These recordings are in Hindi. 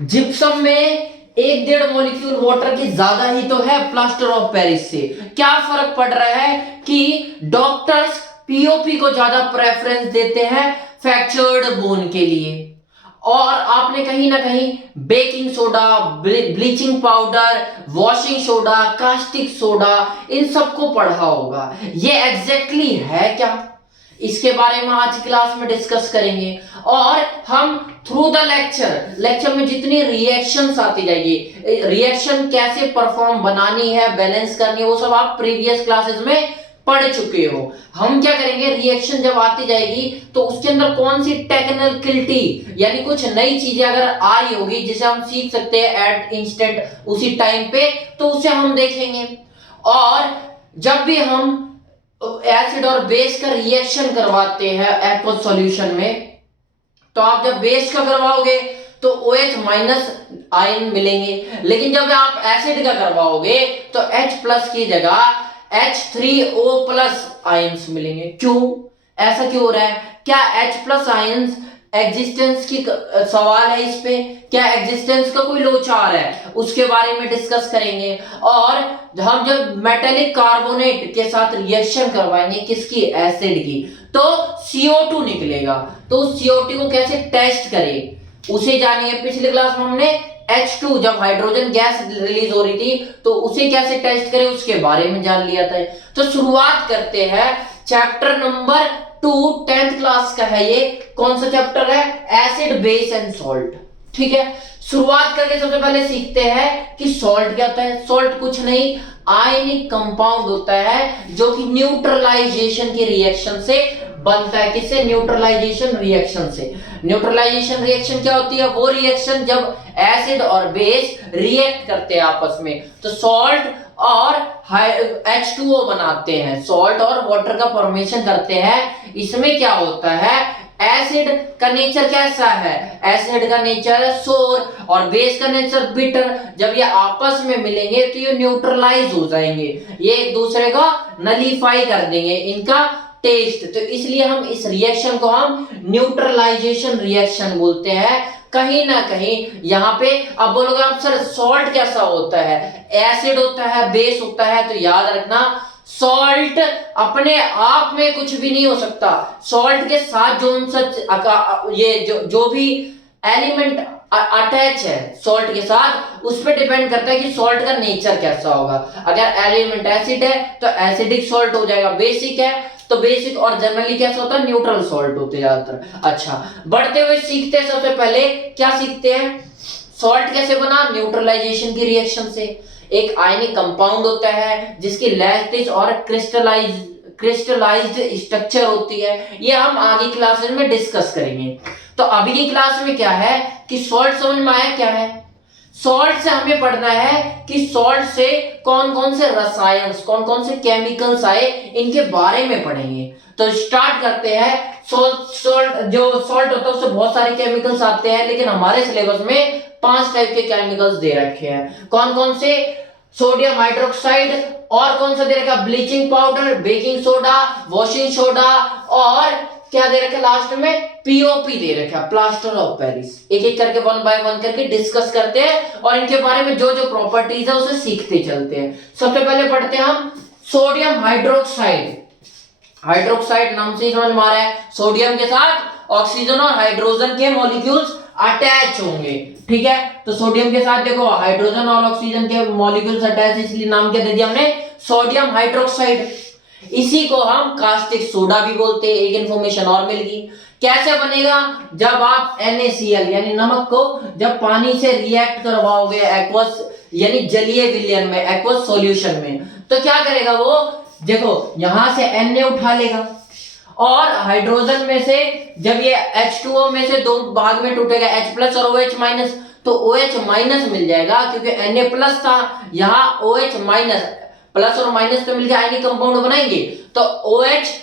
जिप्सम में 1.5 मॉलिक्यूल वाटर की ज्यादा ही तो है प्लास्टर ऑफ पेरिस से। क्या फर्क पड़ रहा है कि डॉक्टर्स पीओपी को ज्यादा प्रेफरेंस देते हैं फ्रैक्चर्ड बोन के लिए। और आपने कहीं ना कहीं baking soda, bleaching powder, washing soda, caustic soda, इन सबको पढ़ा होगा। ये एग्जैक्टली है क्या, इसके बारे में आज क्लास में डिस्कस करेंगे। और हम थ्रू द लेक्चर में जितनी रिएक्शंस आती जाएगी, रिएक्शन कैसे परफॉर्म बनानी है, बैलेंस करनी है, वो सब आप प्रीवियस क्लासेस में पढ़ चुके हो। हम क्या करेंगे, रिएक्शन जब आती जाएगी तो उसके अंदर कौन सी टेक्निकलिटी यानी कुछ नई चीजें अगर आ रही होगी जिसे हम सीख सकते हैं एट इंस्टेंट उसी टाइम पे, तो उसे हम देखेंगे। और जब भी हम एसिड और बेस का रिएक्शन करवाते हैं एक्वस सॉल्यूशन में, तो आप जब बेस का करवाओगे तो OH माइनस आयन मिलेंगे, लेकिन जब आप एसिड का करवाओगे तो H+ की जगह H3O प्लस आयंस मिलेंगे। क्यों, ऐसा क्यों हो रहा है? क्या H+ आयंस एग्जिस्टेंस की सवाल है इस पे, क्या एग्जिस्टेंस का कोई लोचार है, उसके बारे में डिस्कस करेंगे। और हम जब मेटेलिक कार्बोनेट के साथ रिएक्शन करवाएंगे किसकी, एसिड की, तो CO2 निकलेगा। तो CO2 को कैसे टेस्ट करें उसे जानिए। पिछले क्लास में हमने H2 जब हाइड्रोजन गैस रिलीज हो रही थी तो उसे कैसे टेस्ट करें उसके बारे में जान लिया था। तो शुरुआत करते हैं चैप्टर नंबर 2, 10th क्लास का है ये। कौन सा चैप्टर है? Acid, base and salt. ठीक है, शुरुआत करके सबसे पहले सीखते हैं कि सॉल्ट क्या होता है। सॉल्ट कुछ नहीं, आयनिक कंपाउंड होता है जो कि न्यूट्रलाइजेशन की रिएक्शन से बनता है। किससे? न्यूट्रलाइजेशन रिएक्शन से। न्यूट्रलाइजेशन रिएक्शन क्या होती है? वो रिएक्शन जब एसिड और बेस रिएक्ट करते हैं आपस में, तो सॉल्ट और H2O बनाते हैं, सॉल्ट और वाटर का फॉर्मेशन करते हैं। इसमें क्या होता है, एसिड का नेचर कैसा है? एसिड का नेचर है सोर और बेस का नेचर बिटर। जब ये आपस में मिलेंगे तो ये न्यूट्रलाइज हो जाएंगे, ये एक दूसरे को नलीफाई कर देंगे इनका टेस्ट। तो इसलिए हम इस रिएक्शन को हम न्यूट्रलाइजेशन रिएक्शन बोलते हैं। कहीं ना कहीं यहाँ पे अब बोलोगे आप सर सॉल्ट कैसा होता है? एसिड होता है, बेस होता है, तो याद रखना सॉल्ट अपने आप में कुछ भी नहीं हो सकता। सॉल्ट के साथ जो भी एलिमेंट अटैच है सॉल्ट के साथ, उस पर डिपेंड करता है कि सॉल्ट का नेचर कैसा होगा। अगर एलिमेंट एसिड है तो एसिडिक सॉल्ट हो जाएगा, बेसिक है तो बेसिक, और जनरली कैसा होता है, न्यूट्रल सॉल्ट होते ज्यादातर। अच्छा, बढ़ते हुए सीखते हैं। सबसे पहले क्या सीखते हैं, सॉल्ट कैसे बना? न्यूट्रलाइजेशन की रिएक्शन से। एक आयनिक कंपाउंड होता है जिसकी लैटिस और क्रिस्टलाइज्ड स्ट्रक्चर होती है। ये हम आगे क्लासेस में डिस्कस करेंगे। तो अभी की क्लास में क्या है कि सॉल्ट समझ में आया क्या है। सॉल्ट से हमें पढ़ना है कि सॉल्ट से कौन कौन से रसायन, कौन कौन से केमिकल्स आए, इनके बारे में पढ़ेंगे। तो स्टार्ट करते हैं। सॉल्ट जो सॉल्ट होता है उससे बहुत सारे केमिकल्स आते हैं, लेकिन हमारे सिलेबस में 5 टाइप के केमिकल्स दे रखे हैं। कौन कौन से? सोडियम हाइड्रोक्साइड, और कौन सा दे रखा? Bleaching powder, baking soda, washing soda, और क्या दे रखा लास्ट में? पीओपी दे रखा, प्लास्टर ऑफ पेरिस। एक एक करके 1 बाय 1 करके डिस्कस करते हैं और इनके बारे में जो जो प्रॉपर्टीज है उसे सीखते चलते हैं। सबसे पहले पढ़ते हैं हम सोडियम हाइड्रोक्साइड। हाइड्रोक्साइड नाम से ही समझ में आ रहा है, सोडियम के साथ ऑक्सीजन और हाइड्रोजन के मॉलिक्यूल्स अटैच होंगे। ठीक है, तो सोडियम के साथ देखो हाइड्रोजन और ऑक्सीजन के मॉलिक्यूल्स अटैच, इसलिए नाम क्या दे दिया हमने, सोडियम हाइड्रोक्साइड। इसी को हम कास्टिक सोडा भी बोलते हैं। एक इंफॉर्मेशन और मिल गई। कैसे बनेगा? जब आप NaCl यानी नमक को जब पानी से रिएक्ट करवाओगे एक्वस यानी जलीय विलयन में, एक्वस सॉल्यूशन में, तो क्या करेगा वो, देखो यहां से Na उठा लेगा और हाइड्रोजन में से जब ये H2O में से 2 भाग में टूटेगा, H+ और OH माइनस, तो OH माइनस मिल जाएगा क्योंकि Na+ था, यहाँ OH माइनस, प्लस और माइनस पे मिलकर आयनिक कंपाउंड बनाएंगे, तो OH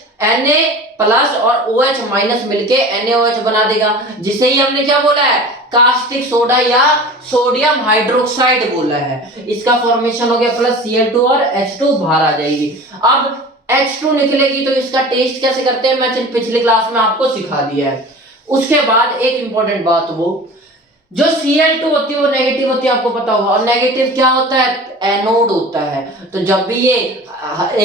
Na+ और OH माइनस मिलके NaOH बना देगा, जिसे ही हमने क्या बोला है, कास्टिक सोडा या सोडियम हाइड्रोक्साइड बोला है। इसका फॉर्मेशन हो गया प्लस Cl2 और H2 बाहर आ जाएगी। अब H2 निकलेगी तो इसका टेस्ट कैसे करते हैं मैं पिछली क्लास में आपको सिखा दिया है। उसके बाद एक इंपॉर्टेंट बात, वो जो Cl2 होती है वो नेगेटिव होती है, आपको पता होगा। और नेगेटिव क्या होता है? एनोड होता है। तो जब भी ये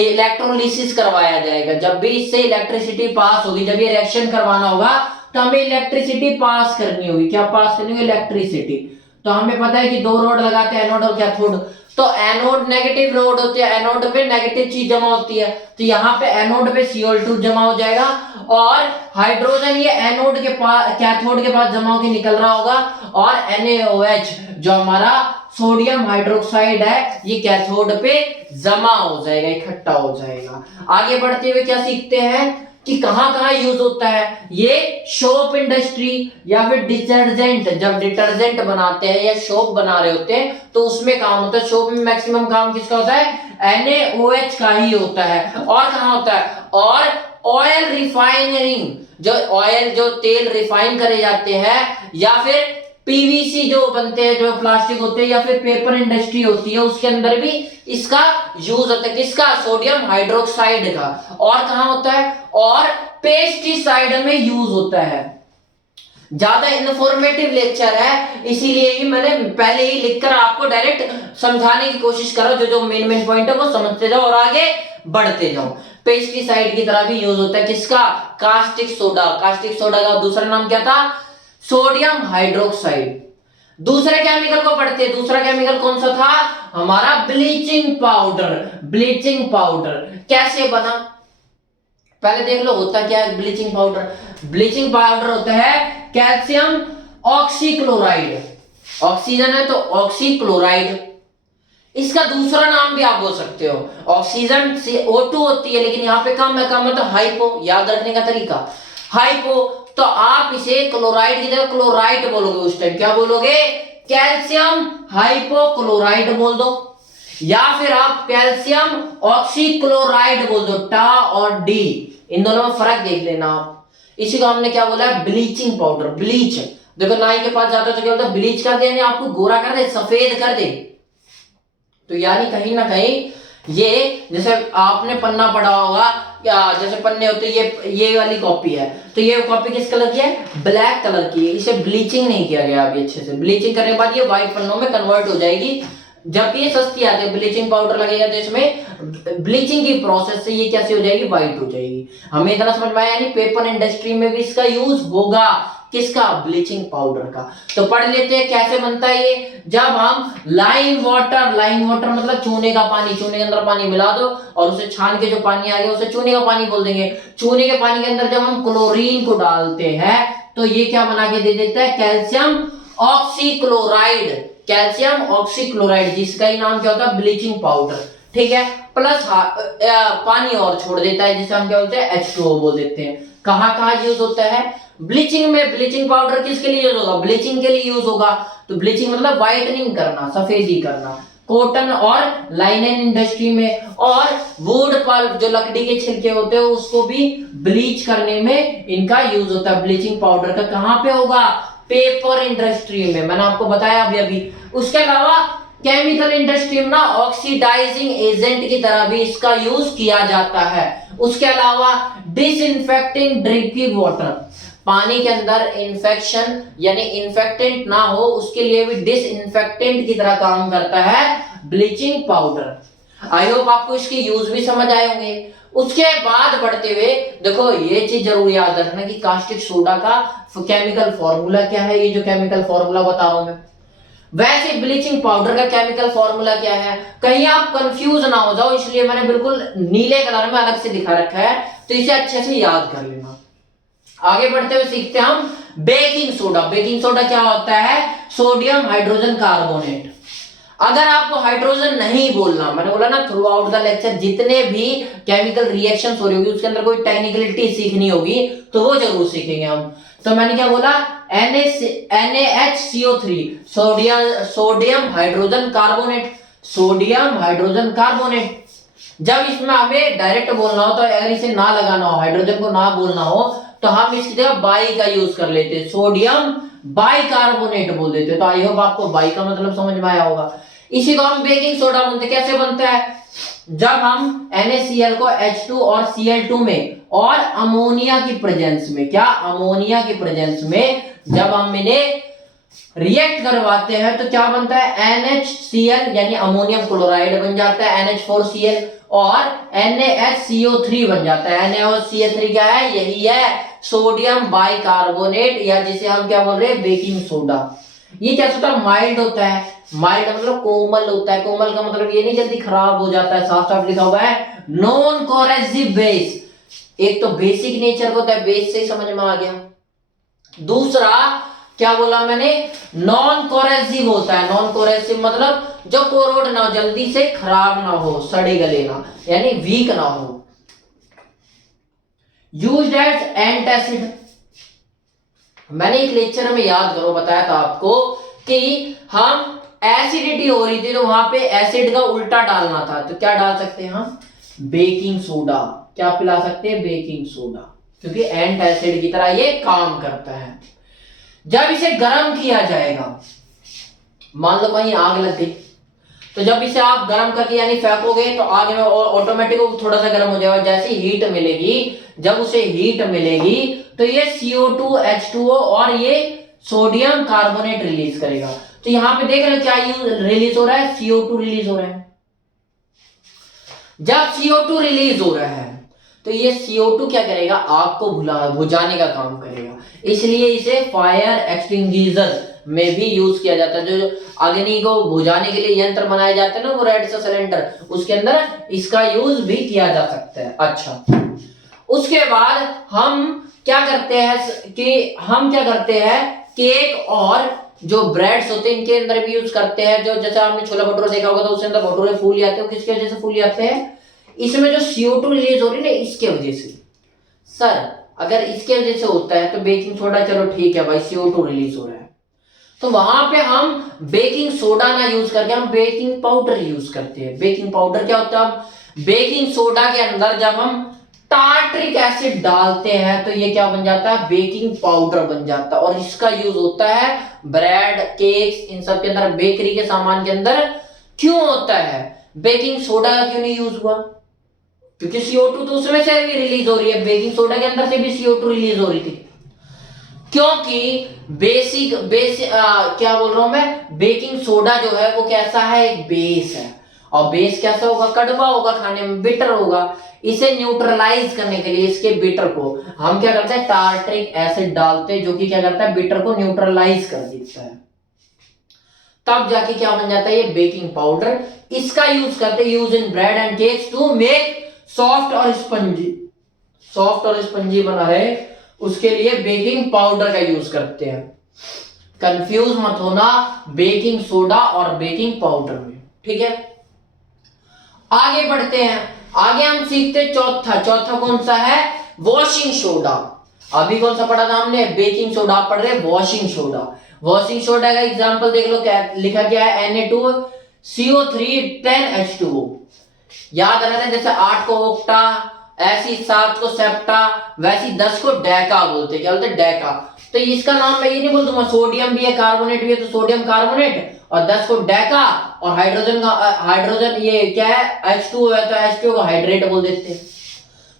इलेक्ट्रोलिसिस करवाया जाएगा, जब भी इससे इलेक्ट्रिसिटी पास होगी, जब ये रिएक्शन करवाना होगा, तो हमें इलेक्ट्रिसिटी पास करनी होगी। क्या पास करनी होगी? इलेक्ट्रिसिटी। तो हमें पता है कि दो रोड लगाते हैं, एनोड और कैथोड। तो एनोड नेगेटिव रोड होती है, एनोड पे नेगेटिव चीज जमा होती है, तो यहाँ पे एनोड पे Cl2 जमा हो जाएगा, और हाइड्रोजन ये एनोड के पास, कैथोड के पास जमा होकर निकल रहा होगा, और NaOH जो हमारा सोडियम हाइड्रोक्साइड है, ये कैथोड पे जमा हो जाएगा, इकट्ठा हो जाएगा। आगे बढ़ते हुए क्या सीखते हैं कि कहां कहां यूज होता है ये? सोप इंडस्ट्री या फिर डिटर्जेंट, जब डिटर्जेंट बनाते हैं या सोप बना रहे होते हैं तो उसमें काम होता है। सोप में मैक्सिमम काम किसका होता है? NaOH का ही होता है। और कहां होता है? और ऑयल रिफाइनरिंग, जो ऑयल, जो तेल रिफाइन करे जाते हैं, या फिर पीवीसी जो बनते हैं, जो प्लास्टिक होते हैं, या फिर पेपर इंडस्ट्री होती है, उसके अंदर भी इसका यूज होता है। किसका? सोडियम हाइड्रोक्साइड का। और कहां होता है? और पेस्टिसाइड में यूज होता है। ज्यादा इंफॉर्मेटिव लेक्चर है, इसीलिए ही मैंने पहले ही लिखकर आपको डायरेक्ट समझाने की कोशिश करो। जो मेन पॉइंट है वो समझते जाओ और आगे बढ़ते जाओ। पेस्टिसाइड की तरह भी यूज होता है। किसका? Caustic soda. कास्टिक सोडा का दूसरा नाम क्या था? Sodium hydroxide. दूसरे केमिकल को पढ़ते हैं। दूसरा केमिकल कौन सा था? हमारा ब्लीचिंग पाउडर। ब्लीचिंग पाउडर कैसे बना? पहले देख लो होता क्या है ब्लीचिंग पाउडर। ब्लीचिंग पाउडर होता है कैल्शियम ऑक्सीक्लोराइड। ऑक्सीजन है तो ऑक्सीक्लोराइड। इसका दूसरा नाम भी आप बोल सकते हो। ऑक्सीजन से O2 होती है, लेकिन यहाँ पे कम है, कम है तो हाइपो। याद रखने का तरीका, हाइपो। तो आप इसे क्लोराइड की जगह क्लोराइड बोलोगे। उस टाइम क्या बोलोगे? कैल्शियम हाइपोक्लोराइड बोल दो, या फिर आप कैल्शियम ऑक्सीक्लोराइड बोल दो। टा और डी, इन दोनों में फर्क देख लेना आप। इसी को हमने क्या बोला है? Bleaching powder. ब्लीच, देखो नाई के पास जाते हो तो क्या बोलता है? ब्लीच कर दे, यानी आपको गोरा कर दे, सफेद कर दे। तो यानी कहीं ना कहीं ये, जैसे आपने पन्ना पढ़ा होगा, या जैसे पन्ने होते, ये वाली कॉपी है, तो ये कॉपी किस कलर की है? ब्लैक कलर की है। इसे ब्लीचिंग नहीं किया गया अभी अच्छे से। ब्लीचिंग करने के बाद ये व्हाइट पन्नों में कन्वर्ट हो जाएगी। जब ये सस्ती आती है, ब्लीचिंग पाउडर लगेगा तो इसमें ब्लीचिंग की प्रोसेस से ये कैसे हो जाएगी? व्हाइट हो जाएगी। हमें इतना समझ में आया। यानी पेपर इंडस्ट्री में भी इसका यूज होगा। किसका? ब्लीचिंग पाउडर का। तो पढ़ लेते हैं कैसे बनता है ये। जब हम लाइम वाटर मतलब चूने का पानी, चूने के अंदर पानी मिला दो और उसे छान के जो पानी आ गया उसे चूने का पानी बोल देंगे। चूने के पानी के अंदर जब हम क्लोरीन को डालते हैं तो ये क्या बना के दे देता है? Calcium oxychloride. कैल्शियम ऑक्सीक्लोराइड, जिसका ही नाम क्या होता है? Bleaching powder. ठीक है। प्लस पानी और छोड़ देता है, जिसे हम क्या बोलते हैं? H2O बोल देते हैं। कहां कहां यूज होता है? ब्लीचिंग में। ब्लीचिंग पाउडर किसके लिए यूज होगा? ब्लीचिंग के लिए यूज होगा। तो ब्लीचिंग मतलब व्हाइटनिंग करना, सफेदी करना। कॉटन और लाइनन इंडस्ट्री में, और वुड पल्प, जो लकड़ी के छिलके होते हैं, उसको भी ब्लीच करने में इनका यूज होता है। ब्लीचिंग पाउडर का कहां पे होगा? पेपर इंडस्ट्री में। मैंने आपको बताया अभी। उसके अलावा केमिकल इंडस्ट्री में ना ऑक्सीडाइजिंग एजेंट की तरह भी इसका यूज किया जाता है। उसके अलावा डिसइंफेक्टिंग ड्रिंकिंग वाटर, पानी के अंदर इंफेक्शन यानी इंफेक्टेंट ना हो उसके लिए भी डिसइंफेक्टेंट की तरह काम करता है ब्लीचिंग पाउडर। आई होप आपको इसके यूज भी समझ आए होंगे। उसके बाद बढ़ते हुए देखो, ये चीज जरूर याद रखना कि कास्टिक सोडा का केमिकल फॉर्मूला क्या है। ये जो केमिकल फॉर्मूला बता रहा हूं मैं, वैसे ब्लीचिंग पाउडर का केमिकल फॉर्मूला क्या है, कहीं आप कंफ्यूज ना हो जाओ, इसलिए मैंने बिल्कुल नीले कलर में अलग से दिखा रखा है, तो इसे अच्छे से याद कर लेना। आगे बढ़ते हुए सीखते हैं हम बेकिंग सोडा। बेकिंग सोडा क्या होता है? Sodium hydrogen carbonate. अगर आपको हाइड्रोजन नहीं बोलना, मैंने बोला ना थ्रू आउट द लेक्चर जितने भी केमिकल रिएक्शंस हो रही होगी उसके अंदर कोई टेक्निकलिटी सीखनी होगी तो वो जरूर सीखेंगे हम। तो मैंने क्या बोला? NaHCO3, sodium hydrogen carbonate. Sodium hydrogen carbonate. जब इसमें हमें डायरेक्ट बोलना हो, तो अगर इसे ना लगाना हो, हाइड्रोजन को ना बोलना हो, तो हम इसकी जगह बाई का यूज कर लेते हैं, सोडियम बाइकार्बोनेट बोल देते हैं। तो आई होप आपको बाई का मतलब समझ में आया होगा। इसी को हम बेकिंग सोडा बोलते हैं। कैसे बनता है? जब हम NaCl को H2 और Cl2 में और अमोनिया की प्रेजेंस में, क्या अमोनिया की प्रेजेंस में जब हम इन्हें रिएक्ट करवाते हैं तो क्या बनता है, NaCl यानी अमोनियम क्लोराइड बन जाता है, NH4Cl, और NaHCO3 बन जाता है। NaCO3 क्या है, यही है सोडियम बाइकार्बोनेट, या जिसे हम क्या बोल रहे हैं, बेकिंग सोडा। ये क्या होता है, माइल्ड होता है। माइल्ड मतलब कोमल होता है। कोमल का मतलब ये नहीं जल्दी खराब हो जाता है, साफ साफ लिखा हुआ है नॉन कोरेसिव बेस। एक तो बेसिक नेचर होता है, बेस से ही समझ में आ गया। दूसरा क्या बोला मैंने, नॉन कोरेसिव होता है। नॉन कोरेसिव मतलब जो कोरोड ना हो, जल्दी से खराब ना हो, सड़े गले ना, यानी वीक ना हो। Used as antacid. मैंने एक लेक्चर में, याद करो, बताया था आपको कि हम एसिडिटी हो रही थी तो वहां पे एसिड का उल्टा डालना था, तो क्या डाल सकते हैं हम, बेकिंग सोडा। क्या पिला सकते हैं, बेकिंग सोडा, क्योंकि एंटासिड की तरह ये काम करता है। जब इसे गर्म किया जाएगा, मान लो कहीं आग लग गई, तो जब इसे आप गर्म करके यानी फेंकोगे तो आग में ऑटोमेटिक थोड़ा सा गर्म हो जाएगा। जैसे हीट मिलेगी, जब उसे हीट मिलेगी तो ये CO2 H2O और ये सोडियम कार्बोनेट रिलीज करेगा। तो यहां पे देख रहे हो क्या रिलीज हो रहा है, CO2 रिलीज हो रहा है। जब CO2 रिलीज हो रहा है तो ये CO2 क्या करेगा, आग को बुझाने का काम करेगा। इसलिए इसे फायर एक्सटिंग्विशर में भी यूज किया जाता है। जो अग्नि को बुझाने के लिए यंत्र बनाए जाते हैं ना, वो रेड सा सिलेंडर, उसके अंदर इसका यूज भी किया जा सकता है। अच्छा, उसके बाद हम क्या करते हैं केक और जो ब्रेड्स होते हैं इनके अंदर भी यूज करते हैं। जो जैसे आपने छोला भटूरा देखा होगा तो उसके अंदर भटूरे फूल जाते हैं, किसकी वजह से फूल जाते हैं, इसमें जो CO2 रिलीज हो रही है ना, इसके वजह से। सर अगर इसके वजह से होता है तो बेकिंग सोडा, चलो ठीक है भाई, CO2 रिलीज हो रहा है, तो वहां पे हम बेकिंग सोडा ना यूज करके हम बेकिंग पाउडर यूज करते हैं। बेकिंग पाउडर क्या होता है, बेकिंग सोडा के अंदर जब हम टार्ट्रिक एसिड डालते हैं तो ये क्या बन जाता है, बेकिंग पाउडर बन जाता है। और इसका यूज होता है ब्रेड, केक्स, इन सब के अंदर, बेकरी के सामान के अंदर। क्यों होता है, बेकिंग सोडा का क्यों नहीं यूज हुआ, क्योंकि CO2 तो उसमें से भी रिलीज हो रही है, बेकिंग सोडा के अंदर से भी CO2 रिलीज हो रही थी। क्योंकि क्या बोल रहा हूं मैं, बेकिंग सोडा जो है वो कैसा है, एक बेस है। और बेस कैसा होगा, कड़वा होगा, खाने में बिटर होगा। इसे न्यूट्रलाइज करने के लिए इसके बिटर को हम क्या करते हैं, टार्ट्रिक एसिड डालते हैं, जो कि क्या करता है, बिटर को न्यूट्रलाइज कर देता है। तब जाके क्या बन जाता है, ये बेकिंग पाउडर। इसका यूज करते हैं, use in bread and cakes to make soft और स्पंजी बना रहे, उसके लिए बेकिंग पाउडर का यूज करते हैं। कंफ्यूज मत होना बेकिंग सोडा और बेकिंग पाउडर में, ठीक है। आगे बढ़ते हैं, आगे हम सीखते चौथा कौन सा है, वॉशिंग सोडा। अभी कौन सा पढ़ा था हमने, बेकिंग सोडा, पढ़ रहे वॉशिंग सोडा। वॉशिंग सोडा का एग्जांपल देख लो, क्या लिखा गया है, Na2CO3 10H2O। याद रखना, जैसे 8 को ओक्टा, ऐसी 7 को सेप्टा, वैसी 10 को डेका बोलते हैं। क्या बोलते हैं, डेका। तो इसका नाम मैं ये नहीं बोल दूंगा, सोडियम भी है, कार्बोनेट भी है, तो सोडियम कार्बोनेट, और 10 को डेका, और हाइड्रोजन ये क्या है, H2O है, तो H2O को हाइड्रेट बोल देते हैं।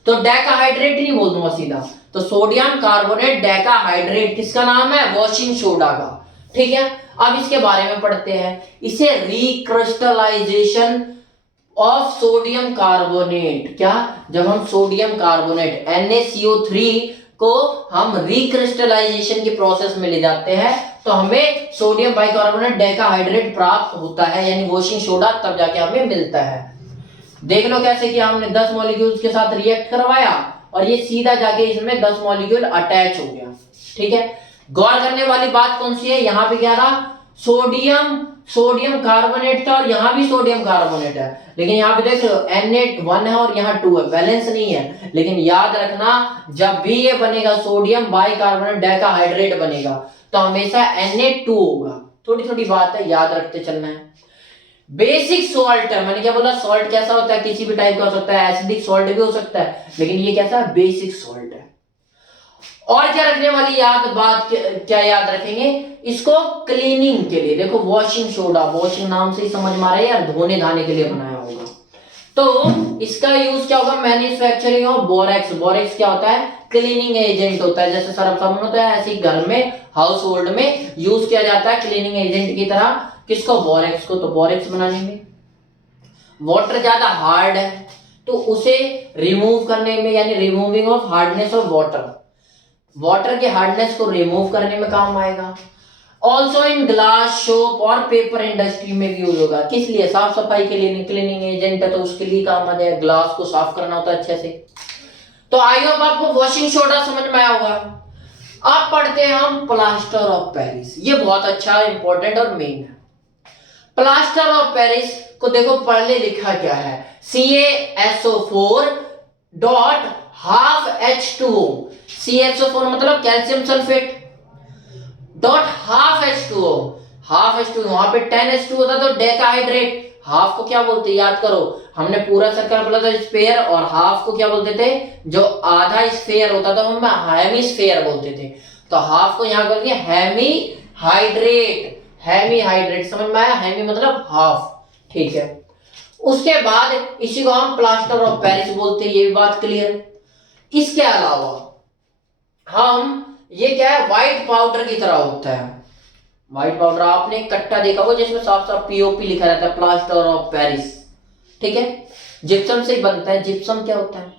तो डेका हाइड्रेट नहीं बोल दूंगा सीधा, तो सोडियम कार्बोनेट डेका हाइड्रेट किसका नाम है, वॉशिंग सोडा का, ठीक है। अब इसके बारे में पढ़ते हैं। इसे रिक्रिस्टलाइजेशन ऑफ सोडियम कार्बोनेट, क्या, जब हम सोडियम कार्बोनेट NaCO3 को हम रिक्रिस्टलाइजेशन की प्रोसेस में ले जाते हैं तो हमें सोडियम बाइकार्बोनेट डेकाहाइड्रेट प्राप्त होता है, यानी वॉशिंग सोडा, तब जाके हमें मिलता है। देख लो कैसे किया हमने, 10 मॉलिक्यूल्स के साथ रिएक्ट करवाया और ये सीधा जाके इसमें 10 मॉलिक्यूल अटैच हो गया, ठीक है। गौर करने वाली बात कौन सी है, यहां पे क्या था, सोडियम कार्बोनेट था, और यहां भी सोडियम कार्बोनेट है, लेकिन यहां पे देख लो Na1 है और यहां 2 है, बैलेंस नहीं है। लेकिन याद रखना, जब भी ये बनेगा सोडियम बाइकार्बोनेट डेकाहाइड्रेट बनेगा तो हमेशा Na2 होगा। थोड़ी थोड़ी बात है, याद रखते चलना है। बेसिक सॉल्ट है, मैंने क्या बोला, सॉल्ट कैसा होता है, किसी भी टाइप का हो सकता है, एसिडिक सॉल्ट भी हो सकता है, लेकिन ये कैसा है, बेसिक सॉल्ट है। और क्या रखने वाली बात क्या याद रखेंगे, इसको क्लीनिंग के लिए, देखो वॉशिंग सोडा, वॉशिंग नाम से ही समझ में आ रहा है यार, धोने धाने के लिए बनाया होगा। तो इसका यूज क्या होगा, मैन्युफैक्चरिंग ऑफ बोरेक्स। बोरेक्स क्या होता है, क्लीनिंग एजेंट होता है। जैसे सर्फ साबुन होता है, ऐसे ही घर में हाउस होल्ड में यूज किया जाता है क्लीनिंग एजेंट की तरह। किसको? बोरेक्स को। तो बोरेक्स बनाने में वाटर ज्यादा हार्ड है तो उसे रिमूव करने में, यानी removing of hardness of water, water के हार्डनेस को रिमूव करने में काम आएगा। ऑल्सो इन ग्लास, सोप और पेपर इंडस्ट्री में भी यूज होगा। किस लिए? साफ सफाई के लिए, क्लीनिंग एजेंट है तो उसके लिए काम आ जाएगा। ग्लास को साफ करना होता है अच्छे से। तो आई होप आपको वॉशिंग सोडा समझ में आया होगा। अब पढ़ते हैं हम प्लास्टर ऑफ पेरिस। ये बहुत अच्छा, इंपॉर्टेंट और मेन है। प्लास्टर ऑफ पेरिस को देखो पढ़ने लिखा क्या है, CaSO4 dot half H2O। CaSO4 मतलब calcium sulphate, dot half H2O। Half H2O, वहां पे 10H2 होता तो डेकाहाइड्रेट। हाफ को क्या बोलते हैं याद करो, हमने पूरा सर्कल बोला था स्फीयर, और हाफ को क्या बोलते थे? जो आधा स्फीयर होता था हम हेमिस्फीयर बोलते थे। तो हाफ को यहां बोलते हैं हेमीहाइड्रेट। हेमीहाइड्रेट समझ में आया? हेमी मतलब हाफ, ठीक है। उसके बाद इसी को हम प्लास्टर ऑफ पेरिस बोलते हैं, ये भी बात क्लियर। इसके अलावा हम, ये क्या है, व्हाइट पाउडर की तरह होता है। व्हाइट पाउडर आपने एक कट्टा देखा हो जिसमें साफ साफ POP लिखा रहता है, प्लास्टर ऑफ पेरिस, ठीक है। जिप्सम से ही बनता है। जिप्सम क्या होता है?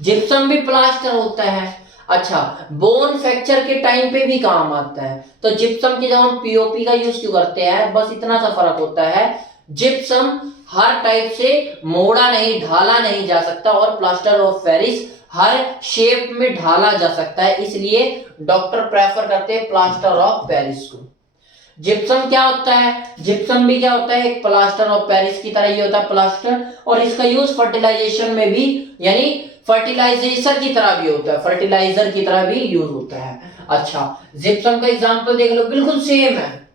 जिप्सम भी प्लास्टर होता है। अच्छा, बोन फ्रैक्चर के टाइम पे भी काम आता है। तो जिप्सम की जगह हम POP का यूज क्यों करते हैं? बस इतना सा फर्क होता है, जिप्सम हर टाइप से मोड़ा नहीं, ढाला नहीं जा सकता, और plaster of Paris her shape में ढाला जा सकता है, इसलिए डॉक्टर प्रेफर करते हैं प्लास्टर ऑफ पेरिस को। जिप्सम क्या होता है? जिप्सम भी क्या होता है? एक प्लास्टर ऑफ पेरिस की तरह ही होता है, प्लास्टर। और इसका यूज फर्टिलाइजेशन में भी, यानी फर्टिलाइजेशन की तरह भी होता है, फर्टिलाइजर की तरह भी यूज होता है। अच्छा, जिप्सम का एग्जांपल देख लो, बिल्कुल सेम है।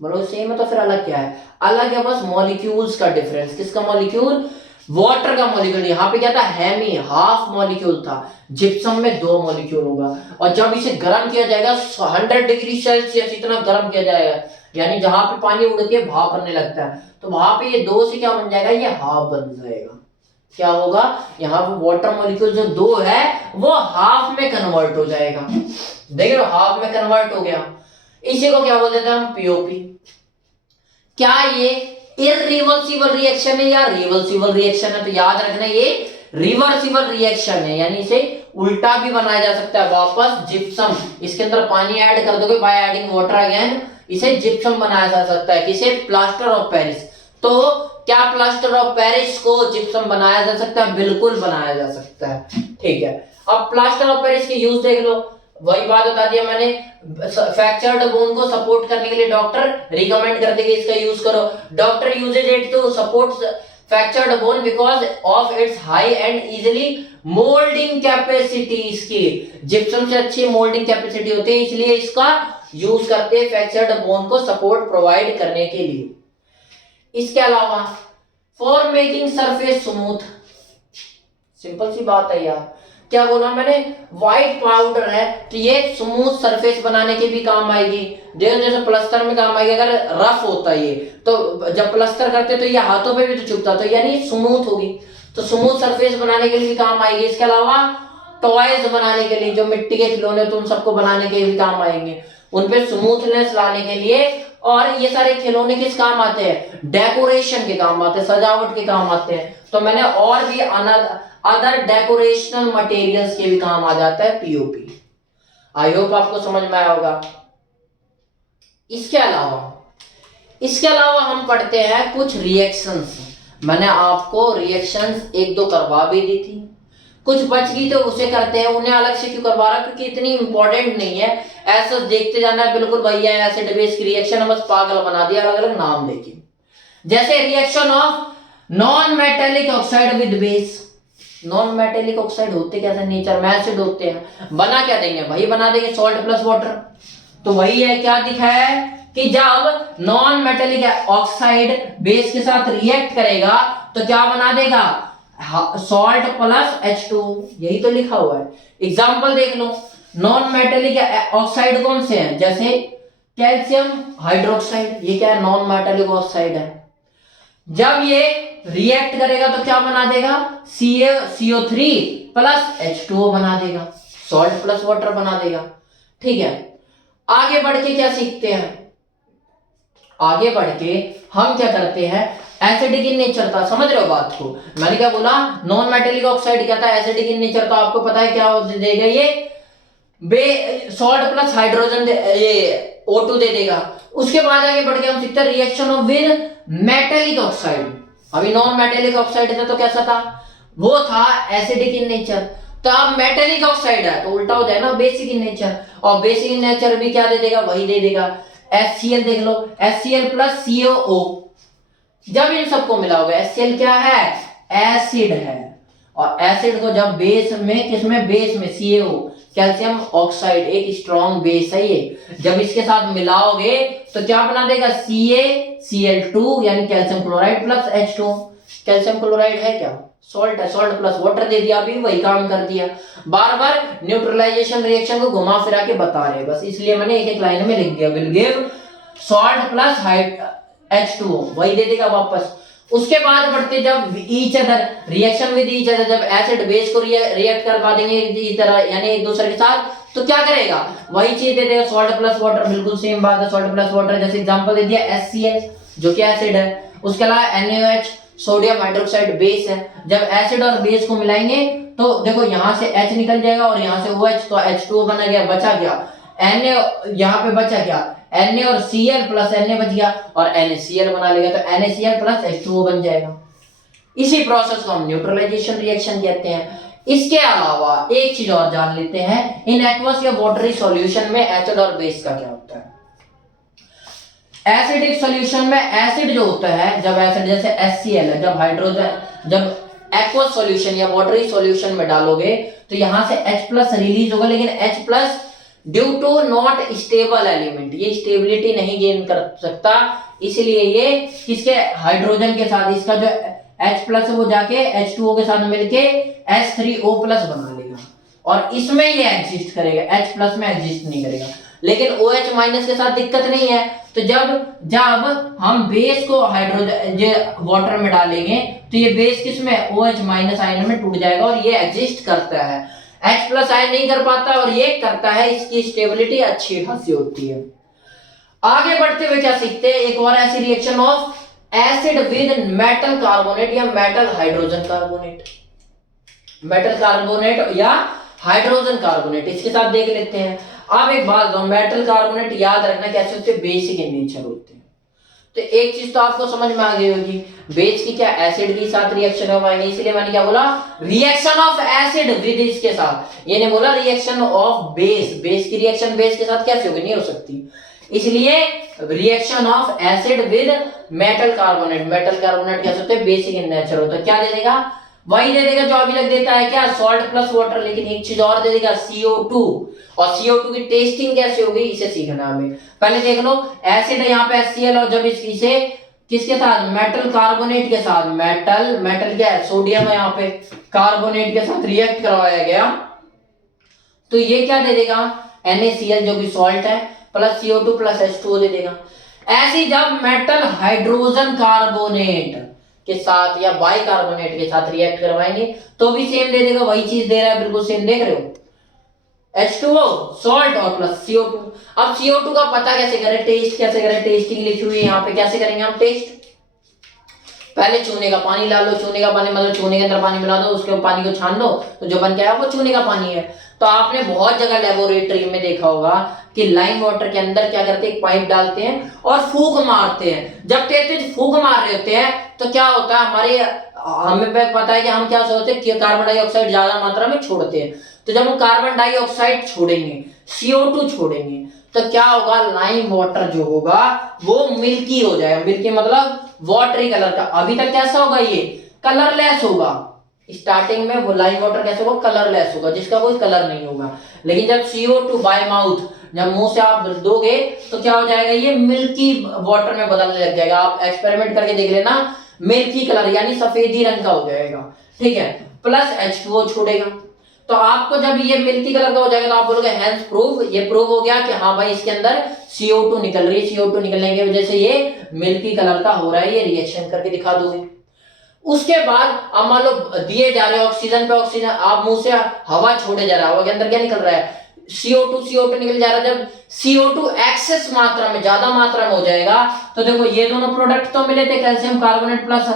बोलो सेम है तो फिर अलग क्या है? अलग है बस मॉलिक्यूल्स का डिफरेंस। किसका मॉलिक्यूल? वाटर का मॉलिक्यूल। यहाँ पे क्या था? हेमी, हाफ मॉलिक्यूल था। जिप्सम में 2 मॉलिक्यूल होगा। और जब इसे गर्म किया जाएगा 100 डिग्री सेल्सियस, इतना गर्म किया जाएगा, यानी जहां पे पानी उड़ के भाप बनने लगता है, तो वहां पे ये 2 से क्या बन जाएगा? ये हाफ बन जाएगा। क्या होगा? यहाँ पे वाटर मॉलिक्यूल जो 2 है वो हाफ में कन्वर्ट हो जाएगा। देख लो, हाफ में कन्वर्ट हो गया। इसी को क्या बोलते थे हम? POP। क्या ये इरिवर्सिबल रिएक्शन है या रिवर्सिबल रिएक्शन है? तो याद रखना ये रिवर्सिबल रिएक्शन है, यानी इसे उल्टा भी बनाया जा सकता है। वापस जिप्सम, इसके अंदर पानी ऐड कर दोगे बाय एडिंग वाटर अगेन, इसे जिप्सम बनाया जा सकता है। किसे? Plaster of Paris. तो क्या प्लास्टर ऑफ पेरिस को जिप्सम बनाया जा सकता है? बिल्कुल बनाया जा सकता है, ठीक है। अब प्लास्टर ऑफ पेरिस के यूज देख लो। वही बात बता दिया मैंने, फ्रैक्चर्ड बोन को सपोर्ट करने के लिए डॉक्टर रिकमेंड करते हैं कि इसका यूज करो। Doctor uses it to support fractured bone because of its high and easily moulding capacity. इसकी जिप्सम से अच्छी मोल्डिंग कैपेसिटी होती है, इसलिए इसका यूज करते हैं फ्रैक्चर्ड बोन को सपोर्ट प्रोवाइड करने के लिए। इसके अलावा for making surface smooth, simple सी बात है यार। क्या बोला मैंने? व्हाइट पाउडर है तो ये स्मूथ सरफेस बनाने के भी काम आएगी, जैसे प्लास्टर में काम आएगी। अगर रफ होता है ये, तो जब प्लास्टर करते तो ये हाथों पे भी तो चुभता, तो यानी स्मूथ होगी, तो स्मूथ सरफेस बनाने के लिए भी काम आएगी। इसके अलावा टॉयज बनाने के लिए, जो मिट्टी के खिलौने तुम सबको बनाने के भी काम आएंगे, उनपे स्मूथनेस लाने के लिए। और ये सारे खिलौने किस काम आते हैं? डेकोरेशन के काम आते हैं, सजावट के काम आते हैं। तो मैंने और भी अदर डेकोरेशनल मटेरियल्स के भी काम आ जाता है POP। आई होप आपको समझ में आया होगा। इसके अलावा हम पढ़ते हैं कुछ रिएक्शंस। मैंने आपको रिएक्शंस 1-2 करवा भी दी थी, कुछ बच गई तो उसे करते हैं। उन्हें अलग से क्यों करवा रहा? क्योंकि इतनी इंपॉर्टेंट नहीं है, ऐसा देखते जाना है। बिल्कुल भैया एसिड बेस की रिएक्शन है, बस पागल बना दिया अलग अलग नाम देके। जैसे reaction of non metallic oxide with base. Non metallic oxide होते कैसे? नेचर में एसिड होते हैं। बना क्या देंगे भाई? बना देंगे सॉल्ट प्लस वाटर। तो वही है, क्या दिखा है कि जब नॉन मेटेलिक ऑक्साइड बेस के साथ रिएक्ट करेगा तो क्या बना देगा? सॉल्ट प्लस H2O, यही तो लिखा हुआ है। एग्जांपल देख लो, नॉन मेटेलिक ऑक्साइड कौन से हैं? जैसे कैल्शियम हाइड्रोक्साइड, ये क्या है? नॉन मेटेलिक ऑक्साइड है। जब ये रिएक्ट करेगा तो क्या बना देगा? CO3 प्लस H2O बना देगा। सॉल्ट प्लस वाटर बना देगा। ठीक है, आगे बढ़ के क्या सीखते हैं, आगे बढ़ के हम क्या करते हैं, एसिडिक इन नेचर था, समझ रहे हो बात को, मैंने क्या बोला, नॉन मेटेलिक ऑक्साइड क्या था, एसिडिक इन नेचर, तो आपको पता है क्या देगा ये, सॉल्ट प्लस हाइड्रोजन ये O2 दे देगा। उसके बाद आगे बढ़ के हम सीखते हैं reaction of with metallic oxide. अभी नॉन मेटेलिक ऑक्साइड था तो कैसा था, वो था एसिडिक इन नेचर, तो अब मेटेलिक ऑक्साइड है तो उल्टा हो जाए ना, बेसिक इन नेचर, और बेसिक इन नेचर भी क्या दे देगा, वही दे देगा HCl। देख लो HCl प्लस CaO, जब इन सबको मिलाओगे, HCl क्या है, एसिड है, और एसिड को जब बेस में, किसमें, बेस में, CaO कैल्शियम ऑक्साइड एक स्ट्रॉन्ग बेस है ये, जब इसके साथ मिलाओगे तो क्या बना देगा, CaCl2 यानी calcium chloride plus H2। Calcium chloride है क्या, सॉल्ट है, सॉल्ट प्लस वाटर दे दिया, अभी वही काम कर दिया। बार बार न्यूट्रलाइजेशन रिएक्शन को घुमा फिरा के बता रहे हैं बस, इसलिए मैंने एक एक लाइन में लिख दिया, will give salt plus H2O, वही दे देगा वापस। उसके बाद बढ़ते जब each other reaction with each other, जब एसिड बेस को रिएक्ट करवा देंगे इस तरह यानी एक दूसरे के साथ, तो क्या करेगा, वही चीज दे देगा, सॉल्ट प्लस वाटर, बिल्कुल सेम बात है, सॉल्ट प्लस वाटर। जैसे एग्जांपल दे दिया HCl जो कि एसिड है, उसके अलावा NaOH सोडियम हाइड्रोक्साइड बेस है, जब एसिड और बेस को मिलाएंगे तो देखो यहां से H निकल जाएगा और यहां से OH, तो H2O बना गया, बचा क्या Na, यहाँ पे बचा क्या, Na और Cl प्लस Na बच गया, और NaCl बना लेगा तो NaCl प्लस H2O बन जाएगा। इसी प्रोसेस को हम न्यूट्रलाइजेशन रिएक्शन कहते हैं। इसके अलावा एक चीज और जान लेते हैं, इन एक्वस या वाटरी सॉल्यूशन में एसिड और बेस का क्या होता है। एसिडिक सॉल्यूशन में एसिड जो होता है, जब एसिड जैसे HCl है, जब हाइड्रोजन, जब एक्वस सॉल्यूशन या वाटरी सॉल्यूशन में डालोगे तो यहां से H प्लस रिलीज होगा, लेकिन H plus due to not stable element, ये स्टेबिलिटी नहीं गेन कर सकता, इसलिए ये किसके, हाइड्रोजन के साथ, इसका जो H प्लस है वो जाके H2O के साथ मिलके H3O प्लस बना लेगा, और इसमें ये एग्जिस्ट करेगा, H प्लस में एग्जिस्ट नहीं करेगा। लेकिन OH माइनस के साथ दिक्कत नहीं है, तो जब हम बेस को हाइड्रोजन वाटर में डालेंगे तो ये बेस किसमें, OH माइनस आयन में टूट जाएगा और ये एग्जिस्ट करता है, H प्लस आयन नहीं कर पाता और ये करता है, इसकी स्टेबिलिटी अच्छी खासी होती है। आगे बढ़ते हुए क्या सीखते हैं, एक और ऐसी reaction of acid with metal carbonate या metal hydrogen carbonate, metal carbonate या हाइड्रोजन कार्बोनेट, इसके साथ देख लेते हैं। अब एक बात दो, मेटल कार्बोनेट याद रखना कैसे होते हैं, बेसिक इन नेचर होते हैं। तो एक चीज तो आपको समझ में आ गई होगी, बेस की क्या एसिड के साथ रिएक्शन हो पाएंगे, इसलिए मैंने क्या बोला, रिएक्शन ऑफ एसिड विद इसके साथ, ये नहीं बोला रिएक्शन ऑफ बेस, बेस की रिएक्शन बेस के साथ कैसे होगी, नहीं हो सकती, इसलिए reaction of acid with metal carbonate, metal carbonate कैसे होते हैं, बेसिक इन नेचर होता है। क्या दे देगा, वही दे देगा जो अभी लग देता है, क्या, सॉल्ट प्लस वाटर, लेकिन एक चीज और दे देगा, CO2, और CO2 की टेस्टिंग कैसे होगी इसे सीखना हमें। पहले देख लो, एसिड है यहाँ पे HCl, और जब इसे किसके साथ, मेटल कार्बोनेट के साथ, मेटल क्या है, सोडियम है यहाँ पे, कार्बोनेट के साथ रिएक्ट करवाया गया, तो ये क्या दे देगा, NaCl जो कि सॉल्ट है, प्लस CO2 प्लस H2O दे देगा। ऐसी जब मेटल हाइड्रोजन कार्बोनेट के साथ या बाइकार्बोनेट के साथ रिएक्ट करवाएंगे तो भी सेम दे देगा, वही चीज दे रहा है, बिल्कुल सेम, देख रहे हो, H2O सॉल्ट और प्लस CO2। अब CO2 का पता कैसे करें, टेस्ट कैसे करें, टेस्टिंग लिखी हुई है यहाँ पे, कैसे करेंगे हम टेस्ट, पहले चूने का पानी ला लो, चूने का पानी मतलब चूने के अंदर पानी मिला दो, उसके पानी को छान लो, तो जो बन के आया वो चूने का पानी है। तो आपने बहुत जगह लेबोरेटरी में देखा होगा कि लाइम वाटर के अंदर क्या करते हैं, एक पाइप डालते हैं और फूंक मारते हैं, जब तेज फूंक मार रहे होते हैं तो क्या होता है, हमें पता है कि हम क्या सोचते हैं कि कार्बन डाइऑक्साइड ज्यादा मात्रा में छोड़ते हैं, तो जब हम कार्बन डाइऑक्साइड छोड़ेंगे, CO2 छोड़ेंगे, तो क्या होगा, लाइम वाटर जो होगा वो मिल्की हो जाएगा, मिल्की मतलब वाटरी कलर का। अभी तक कैसा होगा, ये कलरलेस होगा, स्टार्टिंग में वो लाइम वाटर कैसे होगा, कलरलेस होगा, जिसका कोई कलर नहीं होगा। लेकिन जब CO2 बाय माउथ, जब मुंह से आप दोगे तो क्या हो जाएगा, ये मिल्की वाटर में बदलने लग जाएगा। आप एक्सपेरिमेंट करके देख लेना, मिल्की कलर यानी सफेदी रंग का हो जाएगा, ठीक है, प्लस H2O छोड़ेगा। तो आपको जब ये मिल्की कलर का हो जाएगा तो आप बोलोगे हेंस प्रूव, ये प्रूव हो गया कि हाँ भाई इसके अंदर CO2 निकल रही है, CO2 निकलने की वजह से ये मिल्की कलर का हो रहा है, ये रिएक्शन करके दिखा दोगे। उसके बाद अब मान लो दिए जा रहे ऑक्सीजन पे ऑक्सीजन, आप मुंह से हवा छोड़े जा रहा है, हवा के अंदर क्या निकल रहा है, CO2 निकल जा रहा है। जब CO2 एक्सेस मात्रा में, ज्यादा मात्रा में हो जाएगा तो देखो ये दोनों प्रोडक्ट तो मिले थे, कैल्शियम कार्बोनेट प्लस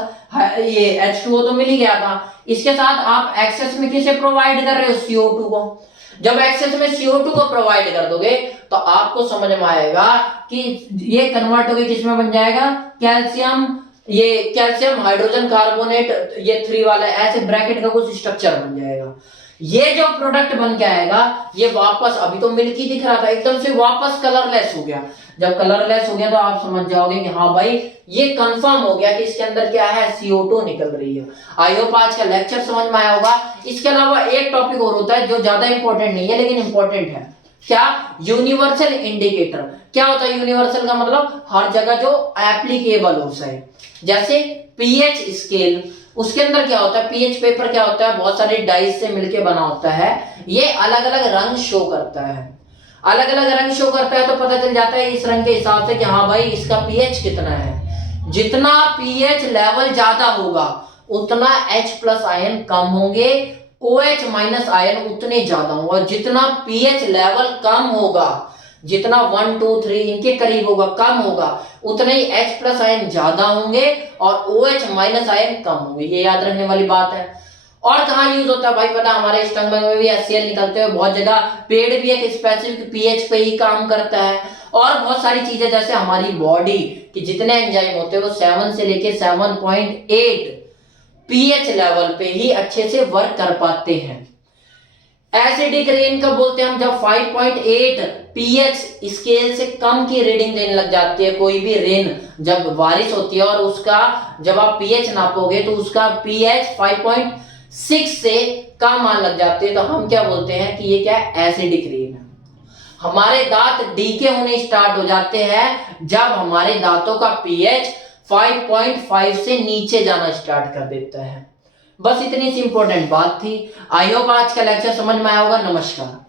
ये H2O तो मिल ही गया था। इसके साथ आप एक्सेस में किसे प्रोवाइड कर रहे हो, CO2 को। जब एक्सेस में CO2 को प्रोवाइड कर दोगे तो आपको समझ में आएगा कि ये कन्वर्ट होके किसमें बन जाएगा, कैल्शियम, ये कैल्शियम हाइड्रोजन कार्बोनेट, ये 3 वाला ऐसे ब्रैकेट का कुछ स्ट्रक्चर बन जाएगा। ये जो प्रोडक्ट बन के आएगा ये वापस, अभी तो मिल्की दिख रहा था, एकदम से वापस कलरलेस हो गया। जब कलरलेस हो गया तो आप समझ जाओगे कि हाँ भाई ये कंफर्म हो गया कि इसके अंदर क्या है, CO2 निकल रही है। आई होप आज का लेक्चर समझ में आया होगा। इसके अलावा एक टॉपिक और होता है जो ज्यादा इंपॉर्टेंट नहीं है लेकिन इंपॉर्टेंट है, क्या, यूनिवर्सल इंडिकेटर। क्या होता है यूनिवर्सल का मतलब, हर जगह जो एप्लीकेबल हो सके। जैसे पीएच स्केल, उसके अंदर क्या होता है, पीएच पेपर क्या होता है, बहुत सारे डाइस से मिलके बना होता है। ये अलग अलग रंग शो करता है, अलग अलग रंग शो करता है तो पता चल जाता है इस रंग के हिसाब से कि हाँ भाई इसका पीएच कितना है। जितना पीएच लेवल ज्यादा होगा उतना H+ आयन कम होंगे, OH- आयन उतने ज्यादा होंगे। जितना पीएच लेवल कम होगा, जितना 1, 2, 3 इनके करीब होगा, कम होगा, उतने ही H+ आयन ज्यादा होंगे और OH- आयन कम होंगे। ये याद रखने वाली बात है। और कहाँ यूज होता है भाई, पता हमारे स्टमक में भी HCl निकलते हैं बहुत जगह। पेड़ भी एक स्पेसिफिक पीएच पे ही काम करता है। और बहुत सारी चीजें जैसे हमारी बॉडी की जितने एंजाइम होते हैं वो 7 से लेके 7.8 पीएच लेवल पे ही अच्छे से वर्क कर पाते हैं। एसिडिक रेन कब बोलते हैं हम, जब 5.8 पीएच स्केल से कम की रीडिंग देने लग जाती है। कोई भी रेन जब बारिश होती है और उसका जब आप पीएच नापोगे तो उसका पीएच 5.6 से कम आने लग जाते हैं तो हम क्या बोलते हैं कि ये क्या है, एसिडिक रेन है। हमारे दांत डीके होने स्टार्ट हो जाते हैं जब हमारे दांतों का पीएच 5.5 से नीचे जाना स्टार्ट कर देता है। बस इतनी सी इंपॉर्टेंट बात थी। आई होप आज का लेक्चर समझ में आया होगा। नमस्कार।